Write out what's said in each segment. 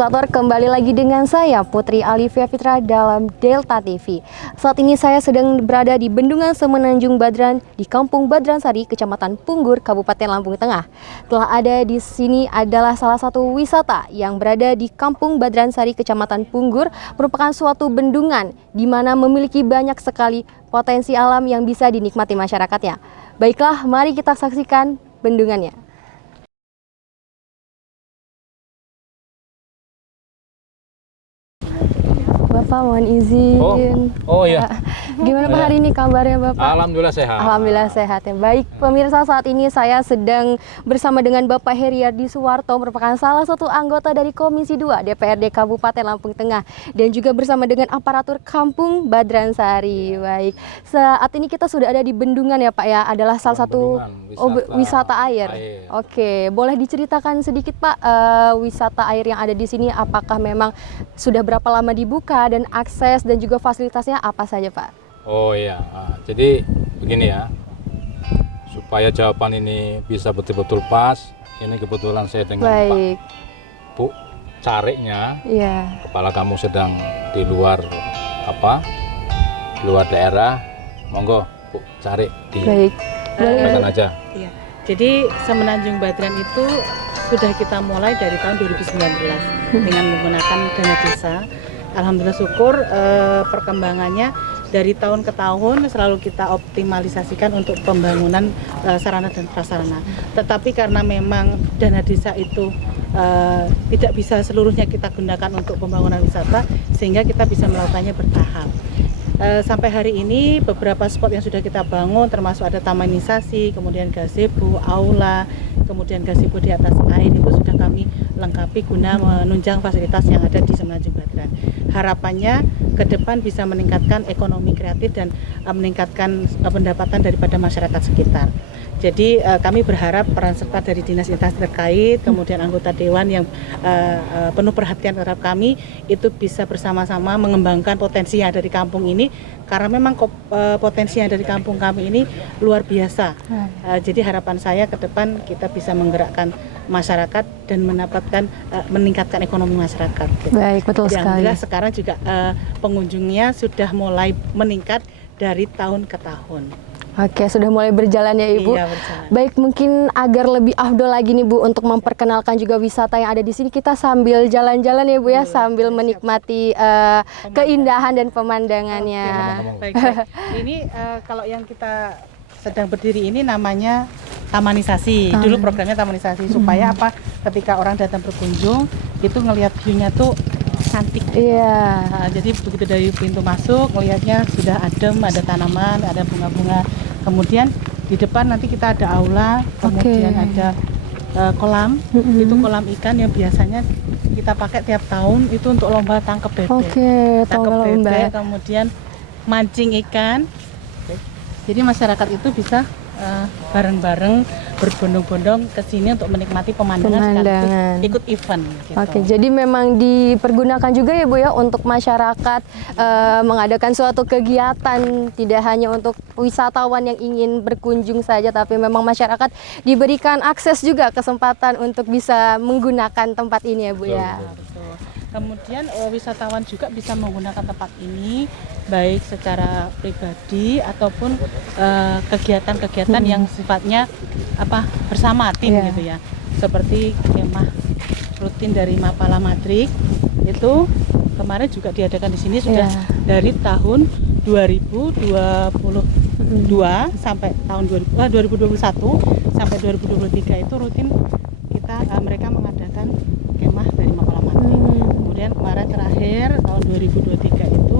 Legislator, kembali lagi dengan saya Putri Alivia Fitra dalam Delta TV. Saat ini saya sedang berada di Bendungan Semenanjung Badran di Kampung Badran Sari, Kecamatan Punggur, Kabupaten Lampung Tengah. Telah ada di sini adalah salah satu wisata yang berada di Kampung Badran Sari, Kecamatan Punggur, merupakan suatu bendungan di mana memiliki banyak sekali potensi alam yang bisa dinikmati masyarakatnya. Baiklah, mari kita saksikan bendungannya. Bapak mohon izin. Oh iya. Gimana Pak hari ini kabarnya Bapak? Alhamdulillah sehat. Alhamdulillah sehat ya. Baik pemirsa, saat ini saya sedang bersama dengan Bapak Heriardi Suwarto, merupakan salah satu anggota dari Komisi 2 DPRD Kabupaten Lampung Tengah, dan juga bersama dengan aparatur Kampung Badran Sari. Baik, saat ini kita sudah ada di bendungan ya Pak ya, adalah salah satu wisata air. Oke, boleh diceritakan sedikit Pak, wisata air yang ada di sini, apakah memang sudah berapa lama dibuka dan akses dan juga fasilitasnya apa saja Pak? Oh iya, jadi begini ya, supaya jawaban ini bisa betul-betul pas, ini kebetulan saya dengan Pak Bu Cariknya, kepala kamu sedang di luar luar daerah, monggo Bu Carik disampaikan aja. Iya. Jadi Semenanjung Badran itu sudah kita mulai dari tahun 2019 dengan menggunakan dana desa. Alhamdulillah syukur perkembangannya dari tahun ke tahun selalu kita optimalisasikan untuk pembangunan sarana dan prasarana. Tetapi karena memang dana desa itu tidak bisa seluruhnya kita gunakan untuk pembangunan wisata, sehingga kita bisa melakukannya bertahap. Sampai hari ini beberapa spot yang sudah kita bangun, termasuk ada tamanisasi, kemudian gazebo, aula, kemudian gazebo di atas air, itu sudah kami lengkapi guna menunjang fasilitas yang ada di Semenanjung Badran. Harapannya ke depan bisa meningkatkan ekonomi kreatif dan meningkatkan pendapatan daripada masyarakat sekitar. Jadi kami berharap peran serta dari dinas-instansi terkait, kemudian anggota dewan yang penuh perhatian terhadap kami, itu bisa bersama-sama mengembangkan potensi yang ada di kampung ini, karena memang potensi yang ada di kampung kami ini luar biasa. Jadi harapan saya ke depan kita bisa menggerakkan masyarakat dan meningkatkan ekonomi masyarakat. Baik, betul sekali. Alhamdulillah sekarang juga pengunjungnya sudah mulai meningkat dari tahun ke tahun. Oke, sudah mulai berjalan ya Ibu. Iya, berjalan. Baik, mungkin agar lebih afdol lagi nih Bu untuk memperkenalkan juga wisata yang ada di sini, kita sambil jalan-jalan ya Bu ya, sambil menikmati keindahan dan pemandangannya. Baik. Ini kalau yang kita sedang berdiri ini namanya tamanisasi. Dulu programnya tamanisasi supaya apa? Ketika orang datang berkunjung itu ngelihat view-nya tuh cantik. Iya. Jadi begitu dari pintu masuk melihatnya sudah adem, ada tanaman, ada bunga-bunga. Kemudian di depan nanti kita ada aula, kemudian ada kolam. Itu kolam ikan yang biasanya kita pakai tiap tahun itu untuk lomba tangkap bebek. Tangkap bebek, kemudian mancing ikan. Jadi masyarakat itu bisa bareng-bareng berbondong-bondong ke sini untuk menikmati pemandangan. Sekaligus ikut event gitu. Oke, jadi memang dipergunakan juga ya Bu ya untuk masyarakat mengadakan suatu kegiatan, tidak hanya untuk wisatawan yang ingin berkunjung saja, tapi memang masyarakat diberikan akses juga, kesempatan untuk bisa menggunakan tempat ini ya Bu ya. Betul. Kemudian wisatawan juga bisa menggunakan tempat ini baik secara pribadi ataupun kegiatan-kegiatan yang sifatnya bersama tim gitu ya. Seperti kemah rutin dari Mapala Madrik itu kemarin juga diadakan di sini sudah dari tahun 2022 sampai tahun 2021 sampai 2023 itu rutin mereka mengadakan kemah dari Mapala Madrik. Kemudian kemarin terakhir tahun 2023 itu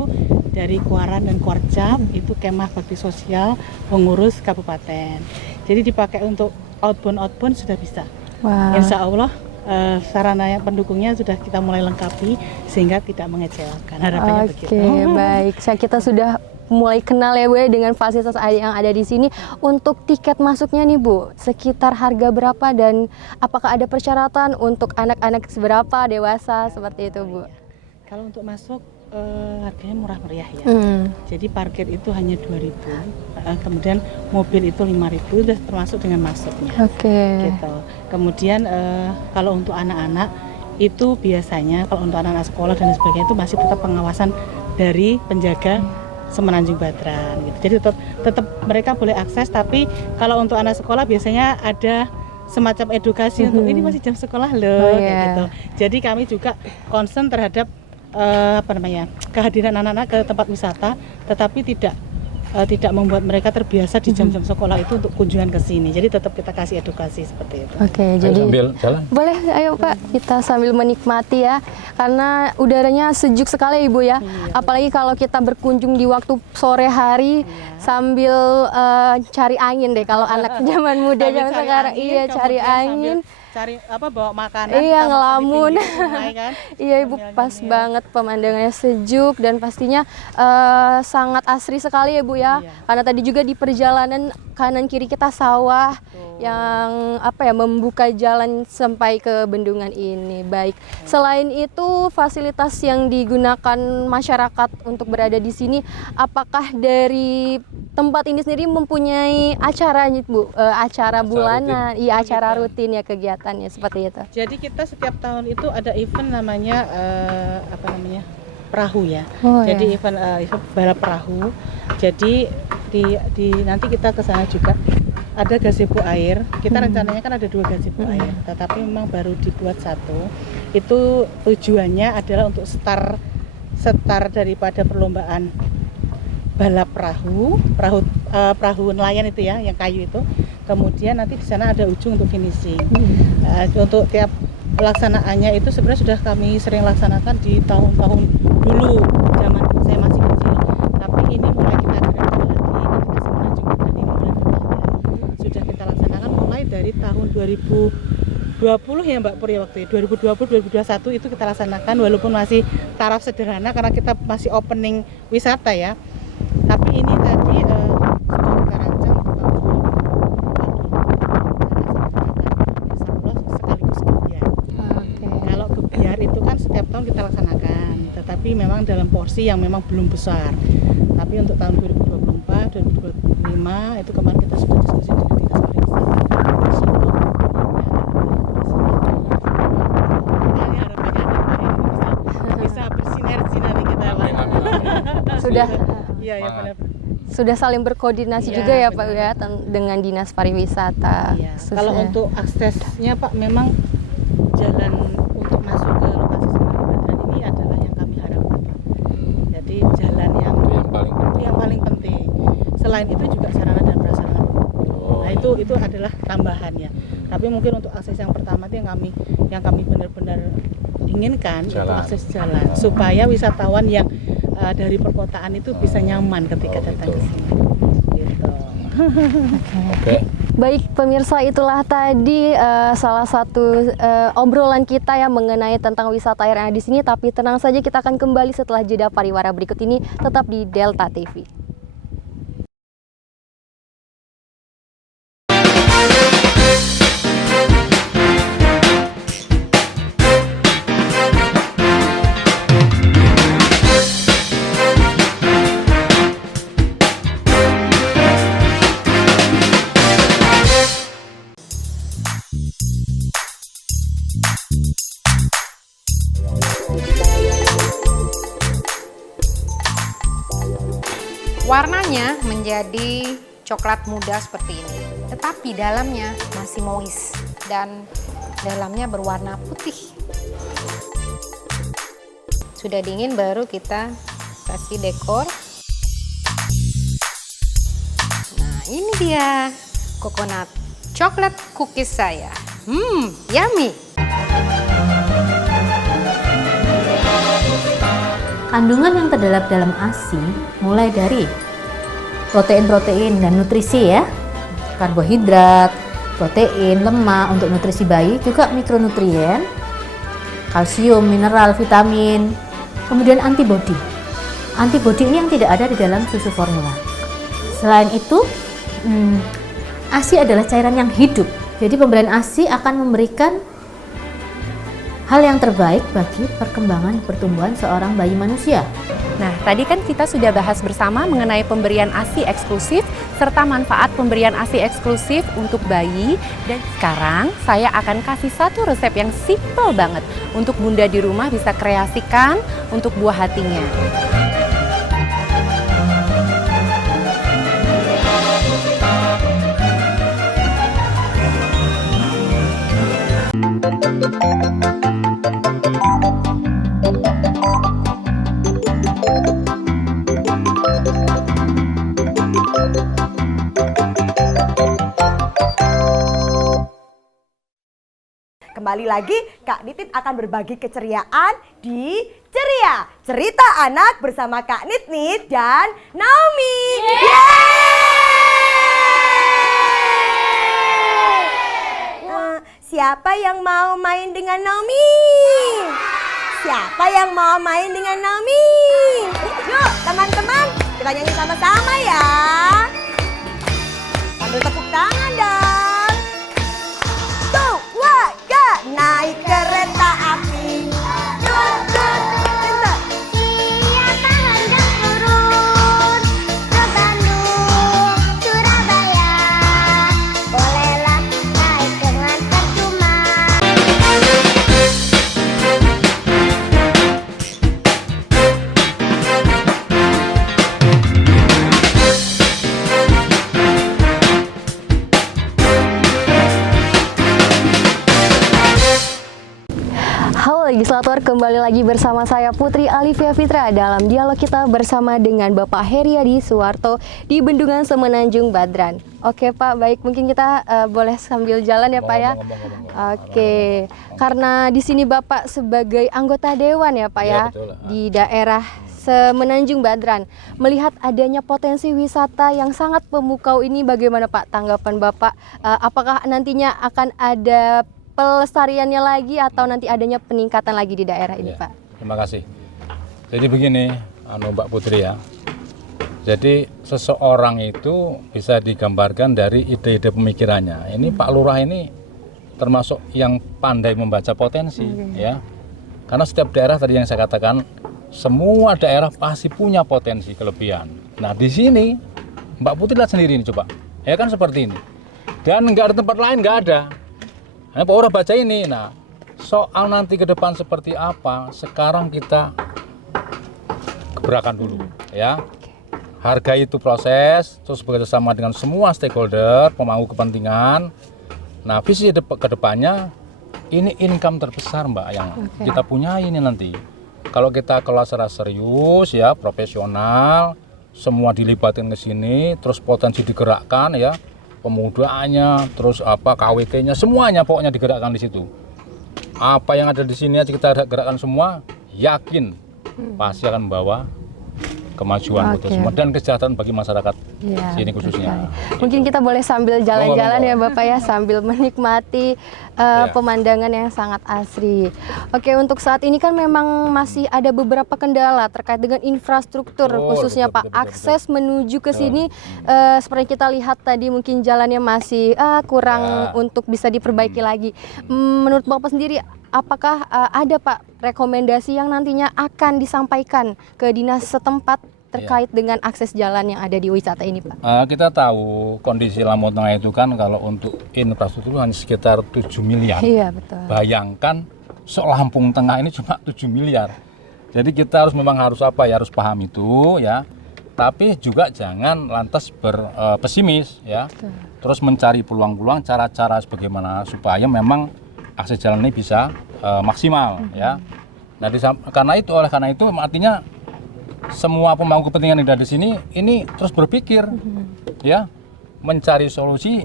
dari Kuaran dan Kuarcap itu kemah bakti sosial pengurus kabupaten. Jadi dipakai untuk outbound sudah bisa. Insya Allah sarana pendukungnya sudah kita mulai lengkapi sehingga tidak mengecewakan. Harapannya begitu. Oke, baik. Kita sudah mulai kenal ya Bu ya dengan fasilitas yang ada di sini. Untuk tiket masuknya nih Bu, sekitar harga berapa dan apakah ada persyaratan untuk anak-anak seberapa, dewasa, seperti itu Bu? Kalau untuk masuk harganya murah meriah ya. Jadi parkir itu hanya 2.000, kemudian mobil itu 5.000, sudah termasuk dengan masuknya. Gitu. Kemudian kalau untuk anak-anak itu biasanya kalau untuk anak-anak sekolah dan sebagainya itu masih tetap pengawasan dari penjaga Semenanjung Badran gitu. Jadi tetap mereka boleh akses, tapi kalau untuk anak sekolah biasanya ada semacam edukasi untuk ini masih jam sekolah loh kayak gitu. Jadi kami juga concern terhadap kehadiran anak-anak ke tempat wisata, tetapi tidak membuat mereka terbiasa di jam-jam sekolah itu untuk kunjungan ke sini. Jadi tetap kita kasih edukasi seperti itu. Oke, jadi sambil jalan. Boleh, ayo Pak, kita sambil menikmati ya. Karena udaranya sejuk sekali Ibu ya. Apalagi kalau kita berkunjung di waktu sore hari sambil cari angin deh kalau anak zaman muda zaman sekarang. Iya, cari angin. Cari bawa makanan, iya, ngelamun. Kan? Iya Ibu, pas banget, pemandangannya sejuk dan pastinya sangat asri sekali ya Bu ya. Karena tadi juga di perjalanan kanan kiri kita sawah yang membuka jalan sampai ke bendungan ini. Baik. Selain itu fasilitas yang digunakan masyarakat untuk berada di sini, apakah dari tempat ini sendiri mempunyai acara Bu, acara bulanan, acara rutin ya, kegiatannya seperti itu. Jadi kita setiap tahun itu ada event namanya perahu ya. Jadi event balap perahu. Jadi nanti kita ke sana juga ada gazebo air. Kita rencananya kan ada 2 gazebo air, tetapi memang baru dibuat 1. Itu tujuannya adalah untuk start daripada perlombaan balap perahu nelayan itu ya, yang kayu itu. Kemudian nanti di sana ada ujung untuk finishing. Untuk tiap pelaksanaannya itu sebenarnya sudah kami sering laksanakan di tahun-tahun dulu zaman saya masih kecil. Tapi ini mulai kita gerakkan lagi ketika Semenanjung Badran ini mulai bertambah. Sudah kita laksanakan mulai dari tahun 2020 ya Mbak Pur ya, waktu itu 2020-2021 itu kita laksanakan, walaupun masih taraf sederhana karena kita masih opening wisata ya. Tapi ini tadi sudah kita rancang untuk tahun 2024 sekaligus gebiar. Kalau gebiar itu kan setiap tahun kita laksanakan, tetapi memang dalam porsi yang memang belum besar. Tapi untuk tahun 2024, 2025 itu kemarin kita sudah diskusi dengan Dinas Pariwisata. Bisa bersinergi nanti kita. Sudah. Iya, benar. Sudah saling berkoordinasi juga ya Pak ya dengan Dinas Pariwisata. Iya. Kalau untuk aksesnya Pak, memang jalan untuk masuk ke lokasi Semenanjung Badran ini adalah yang kami harapkan Pak. Jadi jalan yang paling penting. Selain itu juga sarana dan prasarana. Nah itu adalah tambahannya. Tapi mungkin untuk akses yang pertama itu yang kami benar-benar inginkan itu akses jalan, supaya wisatawan yang dari perkotaan itu bisa nyaman ketika datang ke sini. Gitu. Oke. Baik pemirsa, itulah tadi salah satu obrolan kita ya mengenai tentang wisata air yang ada di sini. Tapi tenang saja, kita akan kembali setelah jeda pariwara berikut ini, tetap di Delta TV. Warnanya menjadi coklat muda seperti ini, tetapi dalamnya masih moist dan dalamnya berwarna putih. Sudah dingin baru kita kasih dekor. Nah, ini dia coconut coklat cookies saya. Yummy. Kandungan yang terdapat dalam ASI mulai dari protein-protein dan nutrisi ya, karbohidrat, protein, lemak untuk nutrisi bayi, juga mikronutrien, kalsium, mineral, vitamin, kemudian antibodi. Antibodi ini yang tidak ada di dalam susu formula. Selain itu, ASI adalah cairan yang hidup. Jadi pemberian ASI akan memberikan hal yang terbaik bagi perkembangan pertumbuhan seorang bayi manusia. Nah, tadi kan kita sudah bahas bersama mengenai pemberian ASI eksklusif serta manfaat pemberian ASI eksklusif untuk bayi. Dan sekarang saya akan kasih satu resep yang simple banget untuk Bunda di rumah bisa kreasikan untuk buah hatinya. Kembali lagi, Kak Nitin akan berbagi keceriaan di Ceria Cerita Anak bersama Kak Nit dan Naomi. Siapa yang mau main dengan Naomi? Siapa yang mau main dengan Naomi? Yuk teman-teman, kita nyanyi sama-sama ya. Sambil tepuk tangan dong. Tuh, wah, ya, naik kereta api. Tut, tut, tut. Siapa hendak turun ke Bandung, Surabaya, bolehlah naik dengan percuma. Halo legislator, kembali lagi bersama saya Putri Alivia Fitra dalam dialog kita bersama dengan Bapak Heriadi Suwarto di Bendungan Semenanjung Badran. Oke Pak, baik, mungkin kita boleh sambil jalan ya Pak ya. Oke, karena di sini Bapak sebagai anggota dewan ya Pak ya, betul. di daerah Semenanjung Badran, melihat adanya potensi wisata yang sangat memukau ini, bagaimana Pak tanggapan Bapak? Apakah nantinya akan ada pelestariannya lagi atau nanti adanya peningkatan lagi di daerah ini, Pak? Terima kasih. Jadi begini, Mbak Putri ya. Jadi seseorang itu bisa digambarkan dari ide-ide pemikirannya. Ini Pak Lurah ini termasuk yang pandai membaca potensi, ya. Karena setiap daerah tadi yang saya katakan, semua daerah pasti punya potensi kelebihan. Nah di sini Mbak Putri lihat sendiri ini coba, ya kan seperti ini. Dan nggak ada tempat lain, nggak ada. Nah, Pak Lurah baca ini. Nah, soal nanti ke depan seperti apa, sekarang kita gebrakan dulu, ya. Hargai itu proses, terus bekerjasama dengan semua stakeholder, pemangku kepentingan. Nah, visi ke depannya, ini income terbesar, Mbak, yang kita punya ini nanti. Kalau kita kelola secara serius, ya, profesional, semua dilibatkan ke sini, terus potensi digerakkan, ya. Pemudaannya, terus apa KWT-nya, semuanya pokoknya digerakkan di situ. Apa yang ada di sini aja kita gerakkan semua, yakin pasti akan membawa kemajuan untuk semua dan kesejahteraan bagi masyarakat sini khususnya. Mungkin kita boleh sambil jalan-jalan ya Bapak ya, sambil menikmati pemandangan yang sangat asri. Oke, untuk saat ini kan memang masih ada beberapa kendala terkait dengan infrastruktur, khususnya Pak, akses menuju ke sini seperti kita lihat tadi mungkin jalannya masih kurang untuk bisa diperbaiki lagi. Menurut Bapak sendiri, apakah ada Pak rekomendasi yang nantinya akan disampaikan ke dinas setempat terkait dengan akses jalan yang ada di wisata ini Pak? Kita tahu kondisi Lampung Tengah itu kan kalau untuk infrastruktur hanya sekitar 7 miliar. Iya betul. Bayangkan Lampung Tengah ini cuma 7 miliar. Jadi kita memang harus apa ya, harus paham itu ya. Tapi juga jangan lantas berpesimis ya. Betul. Terus mencari peluang-peluang, cara-cara sebagaimana supaya memang akses jalan ini bisa maksimal ya. Nah, oleh karena itu artinya semua pemangku kepentingan yang ada di sini ini terus berpikir ya, mencari solusi,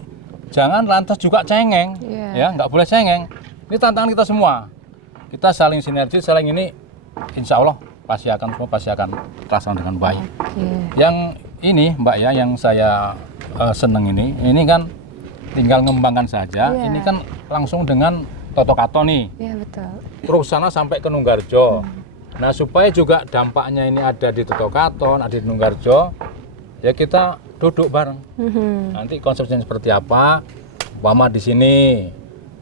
jangan lantas juga cengeng ya, nggak boleh cengeng. Ini tantangan kita semua. Kita saling sinergi, saling ini, insya Allah pasti akan terlaksana dengan baik. Yang ini Mbak ya, yang saya seneng ini kan tinggal ngembangkan saja. Ini kan langsung dengan Totokato nih. Iya betul. Terus sana sampai ke Nunggarjo. Nah supaya juga dampaknya ini ada di Totokato, ada di Nunggarjo, ya kita duduk bareng. Nanti konsepnya seperti apa? Umpama di sini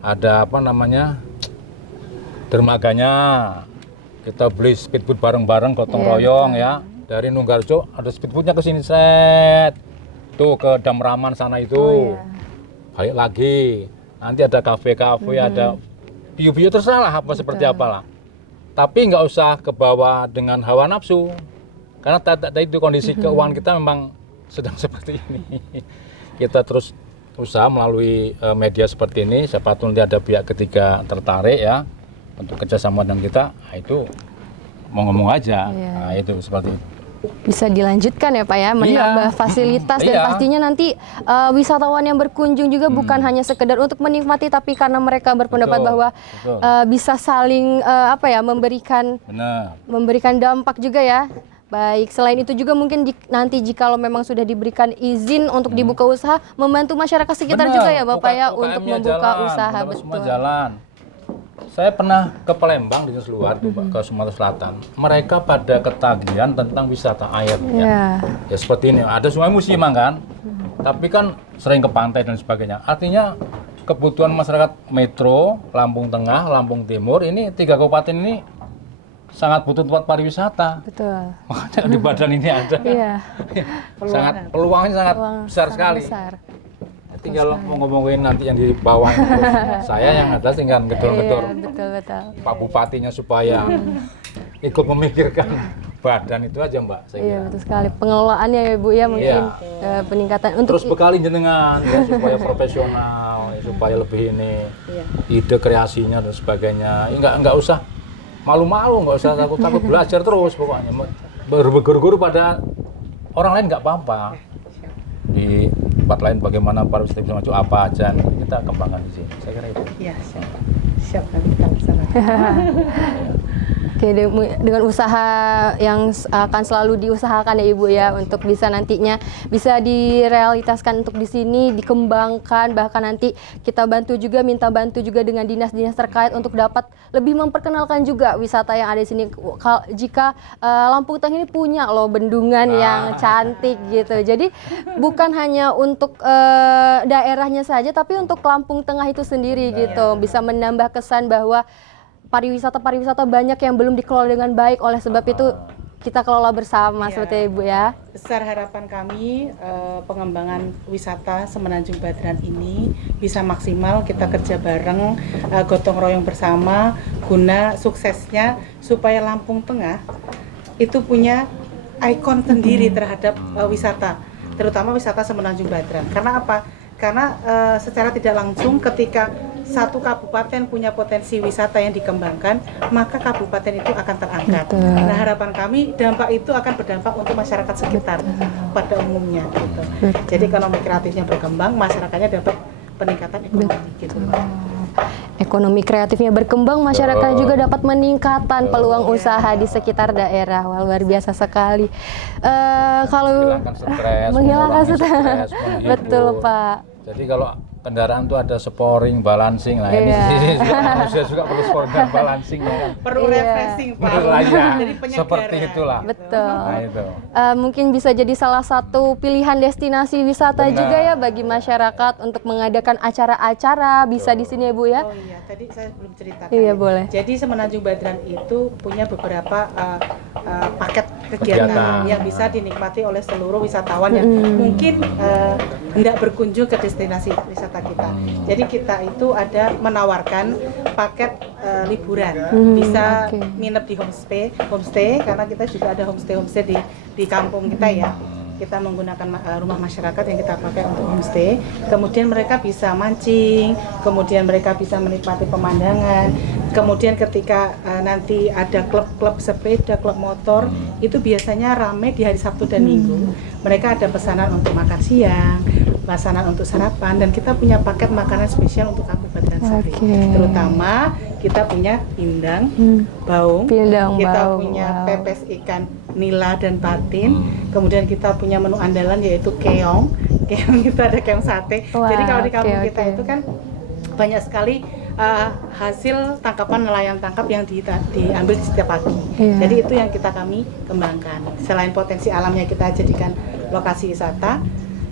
ada apa namanya dermaganya, kita beli speedboat bareng-bareng gotong royong ya. Dari Nunggarjo ada speedboatnya ke sini set. Tuh ke Dam Raman sana itu. Balik lagi. Nanti ada kafe-kafe, ada view-view terserah lah apa seperti apalah. Tapi nggak usah ke bawah dengan hawa nafsu. Karena tadi itu kondisi keuangan kita memang sedang seperti ini. Kita terus usaha melalui media seperti ini. Siapa tahu nanti ada pihak ketiga tertarik ya untuk kerjasama dengan kita. Nah, itu mau ngomong aja. Nah, itu seperti itu. Bisa dilanjutkan ya Pak ya, menambah fasilitas dan pastinya nanti wisatawan yang berkunjung juga bukan hanya sekedar untuk menikmati, tapi karena mereka berpendapat bahwa bisa saling memberikan dampak juga ya. Baik, selain itu juga mungkin nanti jikalau memang sudah diberikan izin untuk dibuka usaha, membantu masyarakat sekitar juga ya Bapak ya untuk membuka usaha. Semua jalan. Saya pernah ke Palembang di luar, ke Sumatera Selatan. Mereka pada ketagihan tentang wisata air. Ya seperti ini. Ada sungai musiman kan, tapi kan sering ke pantai dan sebagainya. Artinya kebutuhan masyarakat Metro, Lampung Tengah, Lampung Timur ini 3 kabupaten ini sangat butuh tempat pariwisata. Betul. Makanya di badan ini ada. Peluangnya sangat besar sekali. Tinggal mau ngomongin nanti yang di bawah saya yang ada tinggal gedor-gedor Pak Bupatinya supaya ikut memikirkan badan itu aja Mbak. Iya betul sekali, pengelolaannya ya Bu ya mungkin peningkatan untuk terus bekali jenengan ya, supaya profesional, supaya lebih ini ide kreasinya dan sebagainya. Enggak usah malu-malu, enggak usah takut belajar terus pokoknya. Berguru-guru pada orang lain enggak apa-apa. Di tempat lain bagaimana pariwisata bisa maju apa aja kita kembangkan di sini. Saya kira itu. Iya, siap nanti kita laksanakan. Oke, dengan usaha yang akan selalu diusahakan ya Ibu ya untuk bisa nantinya bisa direalitaskan untuk di sini dikembangkan, bahkan nanti kita minta bantu juga dengan dinas-dinas terkait untuk dapat lebih memperkenalkan juga wisata yang ada di sini. Jika Lampung Tengah ini punya loh bendungan yang cantik gitu. Jadi bukan hanya untuk daerahnya saja tapi untuk Lampung Tengah itu sendiri gitu. Bisa menambah kesan bahwa pariwisata banyak yang belum dikelola dengan baik, oleh sebab itu kita kelola bersama seperti Ibu ya. Besar harapan kami pengembangan wisata Semenanjung Badran ini bisa maksimal, kita kerja bareng, gotong royong bersama guna suksesnya supaya Lampung Tengah itu punya ikon sendiri terhadap wisata, terutama wisata Semenanjung Badran. Karena apa? Karena secara tidak langsung ketika satu kabupaten punya potensi wisata yang dikembangkan, maka kabupaten itu akan terangkat. Nah, harapan kami dampak itu akan berdampak untuk masyarakat sekitar pada umumnya gitu. Jadi ekonomi kreatifnya berkembang, masyarakatnya dapat peningkatan ekonomi gitu. Ekonomi kreatifnya berkembang, masyarakat juga dapat meningkatkan peluang usaha di sekitar daerah. Wah, luar biasa sekali. Kalau menghilangkan stres, betul Pak. Jadi kalau kendaraan tuh ada sporing, balancing lah. Ini juga manusia juga perlu sporing dan balancing ya kan. Perlu refreshing Pak. Jadi penyegaran. Seperti itulah. Betul. Nah, itu. Mungkin bisa jadi salah satu pilihan destinasi wisata juga ya bagi masyarakat untuk mengadakan acara-acara. Bisa di sini ya Bu ya. Oh iya, tadi saya belum ceritakan. Iya boleh. Jadi Semenanjung Badran itu punya beberapa paket kegiatan yang bisa dinikmati oleh seluruh wisatawan yang mungkin hendak berkunjung ke destinasi wisata kita. Jadi kita itu ada menawarkan paket liburan, bisa nginep di homestay karena kita juga ada homestay di kampung kita ya. Kita menggunakan rumah masyarakat yang kita pakai untuk homestay. Kemudian mereka bisa mancing, kemudian mereka bisa menikmati pemandangan. Kemudian ketika nanti ada klub-klub sepeda, klub motor, itu biasanya ramai di hari Sabtu dan Minggu. Mereka ada pesanan untuk makan siang, pesanan untuk sarapan, dan kita punya paket makanan spesial untuk Kabupaten Sari. Terutama kita punya pindang, baung, kita punya pepes ikan nila dan patin, kemudian kita punya menu andalan yaitu keong itu ada keong sate. Jadi kalau di kampung kita itu kan banyak sekali hasil tangkapan nelayan tangkap yang diambil di setiap pagi. Jadi itu yang kami kembangkan. Selain potensi alamnya kita jadikan lokasi wisata,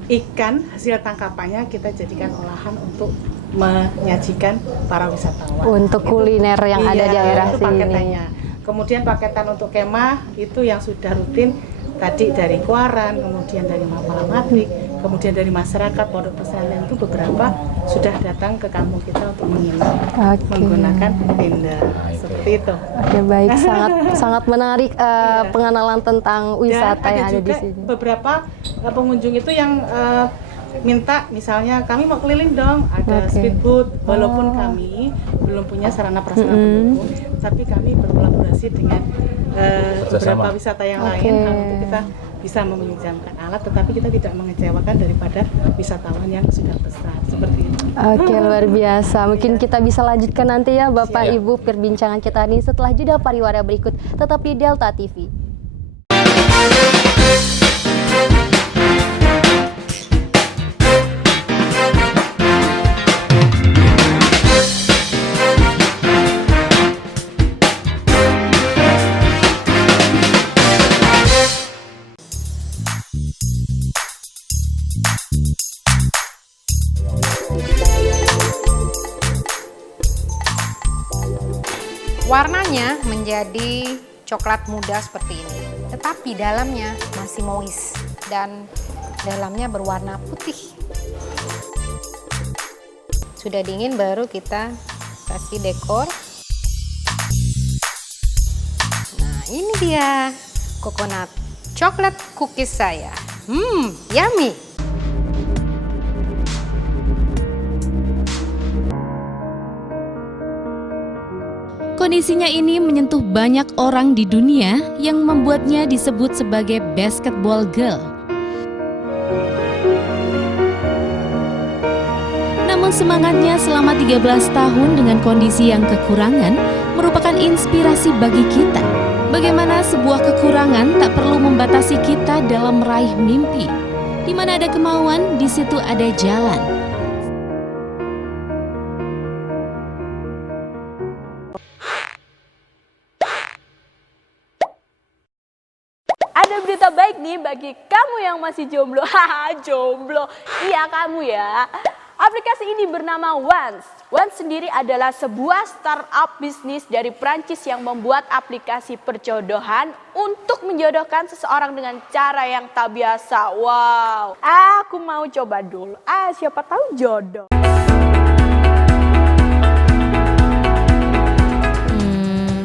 ikan hasil tangkapannya kita jadikan olahan untuk menyajikan para wisatawan. Untuk kuliner yang ada di daerah sini. Paketannya. Kemudian paketan untuk kemah itu yang sudah rutin tadi dari Kuaran, kemudian dari Mapala Madrid, kemudian dari masyarakat Pondok Pesantren itu beberapa sudah datang ke kampung kita untuk menginap menggunakan tenda seperti itu. Oke, baik, sangat menarik pengenalan tentang wisata yang ada di sini. Beberapa pengunjung itu yang minta misalnya kami mau keliling dong, ada speedboat, walaupun kami belum punya sarana prasarana pendukung, tapi kami berkolaborasi dengan beberapa wisata yang lain untuk kita bisa meminjamkan alat, tetapi kita tidak mengecewakan daripada wisatawan yang sudah besar seperti itu. Oke, luar biasa. Mungkin kita bisa lanjutkan nanti ya Bapak Ibu perbincangan kita ini setelah jeda pariwara berikut. Tetap di Delta TV. Warnanya menjadi coklat muda seperti ini, tetapi dalamnya masih moist dan dalamnya berwarna putih. Sudah dingin baru kita kasih dekor. Nah, ini dia coconut coklat cookies saya. Yummy. Kondisinya ini menyentuh banyak orang di dunia yang membuatnya disebut sebagai basketball girl. Namun semangatnya selama 13 tahun dengan kondisi yang kekurangan merupakan inspirasi bagi kita. Bagaimana sebuah kekurangan tak perlu membatasi kita dalam meraih mimpi. Di mana ada kemauan, di situ ada jalan. Ada berita baik nih bagi kamu yang masih jomblo. Haha, jomblo. Iya, kamu ya. Aplikasi ini bernama Once. Once sendiri adalah sebuah startup bisnis dari Prancis yang membuat aplikasi perjodohan untuk menjodohkan seseorang dengan cara yang tak biasa. Wow, aku mau coba dulu. Siapa tahu jodoh.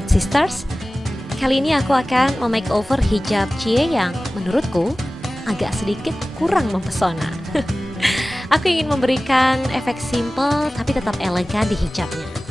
Sisters, kali ini aku akan memakeover hijab Cie yang menurutku agak sedikit kurang mempesona. Aku ingin memberikan efek simple tapi tetap elegan di hijabnya.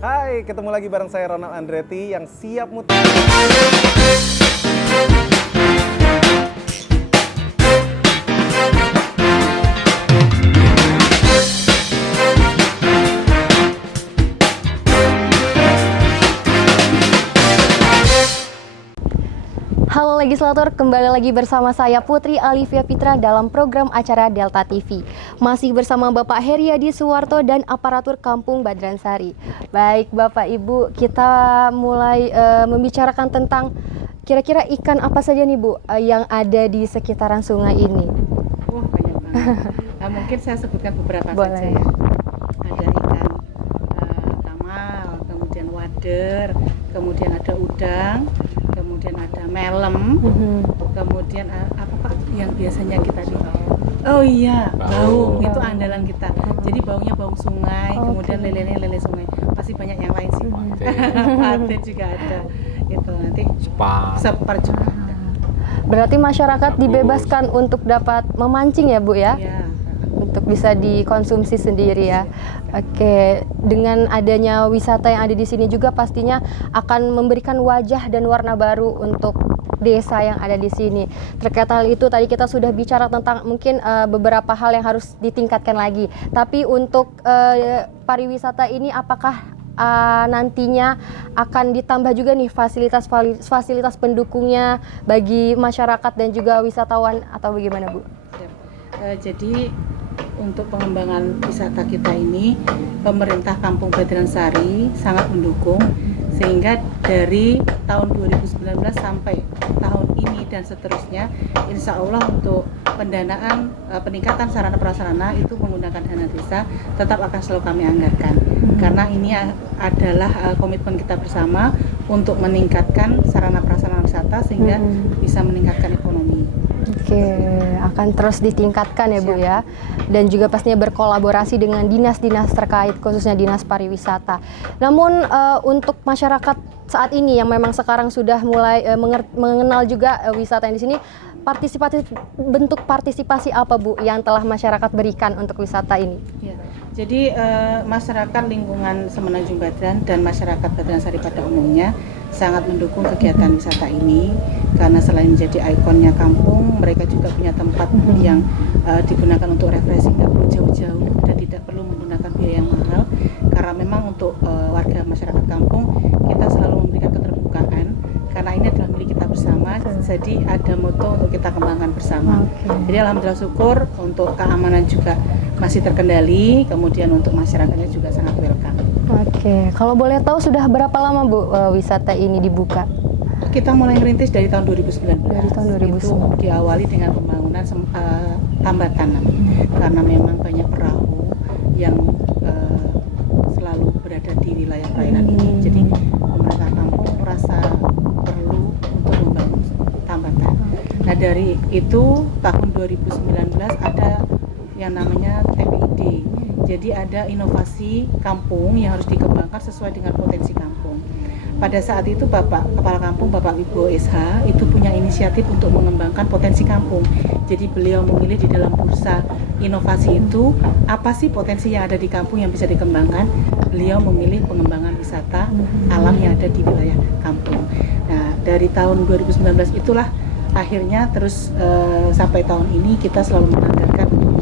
Hai, ketemu lagi bareng saya Ronald Andretti yang siap muter. Halo legislator, kembali lagi bersama saya Putri Alivia Fitra dalam program acara Delta TV. Masih bersama Bapak Heriadi Suwarto dan aparatur Kampung Badransari. Baik Bapak Ibu, kita mulai membicarakan tentang kira-kira ikan apa saja nih Bu yang ada di sekitaran sungai ini. Wah, banyak banget. Mungkin saya sebutkan beberapa saja ya. Ada ikan kamal, kemudian wader, kemudian ada udang, kemudian ada melem, kemudian apa Pak yang biasanya kita di oh iya, baung itu andalan kita. Jadi baungnya baung sungai, kemudian lelenya lele sungai. Pasti banyak yang lain sih. Pate juga ada. Itu nanti separ juga ada. Berarti masyarakat dibebaskan untuk dapat memancing ya Bu ya? Iya. Untuk bisa dikonsumsi sendiri ya. Oke, dengan adanya wisata yang ada di sini juga pastinya akan memberikan wajah dan warna baru untuk desa yang ada di sini. Terkait hal itu tadi kita sudah bicara tentang mungkin beberapa hal yang harus ditingkatkan lagi. Tapi untuk pariwisata ini apakah nantinya akan ditambah juga nih fasilitas pendukungnya bagi masyarakat dan juga wisatawan atau bagaimana Bu? Jadi untuk pengembangan wisata kita ini, pemerintah Kampung Badransari sangat mendukung, sehingga dari tahun 2019 sampai tahun ini dan seterusnya, insya Allah untuk pendanaan peningkatan sarana prasarana itu menggunakan dana desa tetap akan selalu kami anggarkan, karena ini adalah komitmen kita bersama untuk meningkatkan sarana prasarana wisata sehingga bisa meningkatkan ekonomi. Oke, akan terus ditingkatkan ya Bu ya, dan juga pastinya berkolaborasi dengan dinas-dinas terkait khususnya dinas pariwisata. Namun untuk masyarakat saat ini yang memang sekarang sudah mulai mengenal juga wisata yang di sini, bentuk partisipasi apa Bu yang telah masyarakat berikan untuk wisata ini? Ya, jadi masyarakat lingkungan Semenanjung Badran dan masyarakat Badransari pada umumnya sangat mendukung kegiatan wisata ini, karena selain menjadi ikonnya kampung, mereka juga punya tempat yang digunakan untuk refreshing, tidak perlu jauh-jauh dan tidak perlu menggunakan biaya yang mahal, karena memang untuk warga masyarakat kampung kita selalu memberikan keterbukaan, karena ini adalah milik kita bersama, jadi ada moto untuk kita kembangkan bersama. Jadi alhamdulillah syukur untuk keamanan juga masih terkendali, kemudian untuk masyarakatnya juga sangat welcome. Oke, kalau boleh tahu sudah berapa lama Bu wisata ini dibuka? Kita mulai merintis dari tahun 2019. Dari tahun 2019. Itu diawali dengan pembangunan tambak tanam, karena memang banyak perahu yang selalu berada di wilayah perairan ini. Jadi pemerintah kampung merasa perlu untuk membangun tambak tanam. Nah dari itu tahun 2019 ada yang namanya TPID. Jadi ada inovasi kampung yang harus dikembangkan sesuai dengan potensi kampung. Pada saat itu Bapak Kepala Kampung, Bapak Wibowo SH itu punya inisiatif untuk mengembangkan potensi kampung. Jadi beliau memilih di dalam bursa inovasi itu, apa sih potensi yang ada di kampung yang bisa dikembangkan. Beliau memilih pengembangan wisata alam yang ada di wilayah kampung. Nah dari tahun 2019 itulah akhirnya terus sampai tahun ini kita selalu menganggarkan untuk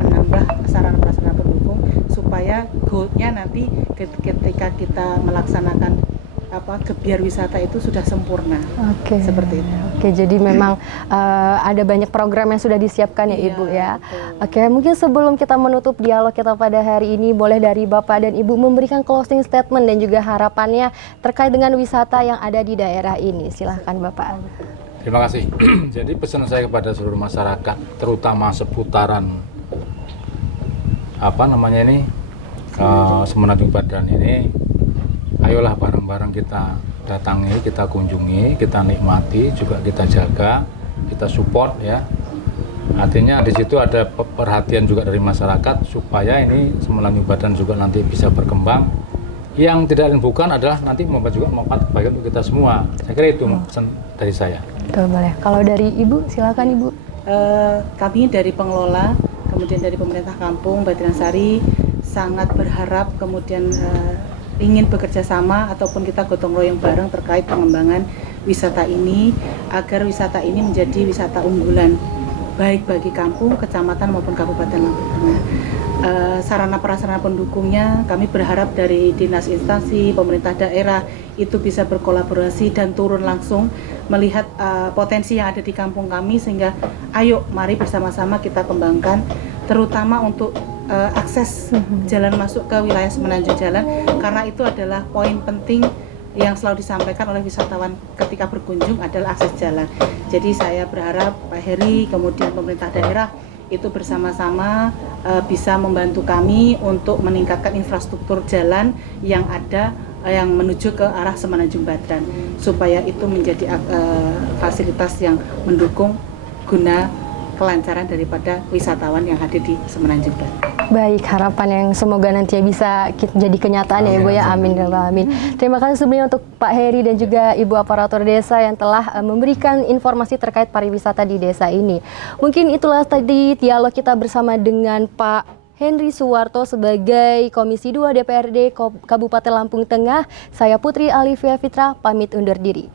menambah sarana prasarana pendukung, supaya goalnya nanti ketika kita melaksanakan gebiar wisata itu sudah sempurna. Seperti itu. Oke, jadi memang ada banyak program yang sudah disiapkan ya Ibu ya. Betul. Oke, mungkin sebelum kita menutup dialog kita pada hari ini, boleh dari Bapak dan Ibu memberikan closing statement dan juga harapannya terkait dengan wisata yang ada di daerah ini. Silahkan Bapak. Terima kasih. Jadi pesan saya kepada seluruh masyarakat, terutama seputaran Semenanjung Badran ini, ayolah bareng-bareng kita datangi, kita kunjungi, kita nikmati, juga kita jaga, kita support ya. Artinya di situ ada perhatian juga dari masyarakat supaya ini Semenanjung Badran juga nanti bisa berkembang. Yang tidak lain bukan adalah nanti juga manfaat baik untuk kita semua. Saya kira itu pesan dari saya. Betul, boleh. Kalau dari Ibu, silakan Ibu. Kami dari pengelola, kemudian dari pemerintah kampung Badransari sangat berharap kemudian ingin bekerja sama ataupun kita gotong royong bareng terkait pengembangan wisata ini, agar wisata ini menjadi wisata unggulan baik bagi kampung, kecamatan maupun kabupaten Lampung Tengah. Sarana prasarana pendukungnya kami berharap dari dinas instansi, pemerintah daerah itu bisa berkolaborasi dan turun langsung melihat potensi yang ada di kampung kami, sehingga ayo mari bersama-sama kita kembangkan, terutama untuk akses jalan masuk ke wilayah Semenanjung Jalan, karena itu adalah poin penting yang selalu disampaikan oleh wisatawan ketika berkunjung adalah akses jalan. Jadi saya berharap Pak Heri kemudian pemerintah daerah itu bersama-sama bisa membantu kami untuk meningkatkan infrastruktur jalan yang ada yang menuju ke arah Semenanjung Badran, supaya itu menjadi fasilitas yang mendukung guna kelancaran daripada wisatawan yang ada di Semenanjung Badran. Baik, harapan yang semoga nanti bisa jadi kenyataan ya Ibu ya, amin ya Rabbal alamin. Terima kasih sebelumnya untuk Pak Heri dan juga Ibu aparatur desa yang telah memberikan informasi terkait pariwisata di desa ini. Mungkin itulah tadi dialog kita bersama dengan Pak Henry Suwarto sebagai Komisi 2 DPRD Kabupaten Lampung Tengah. Saya Putri Alivia Fitra pamit undur diri.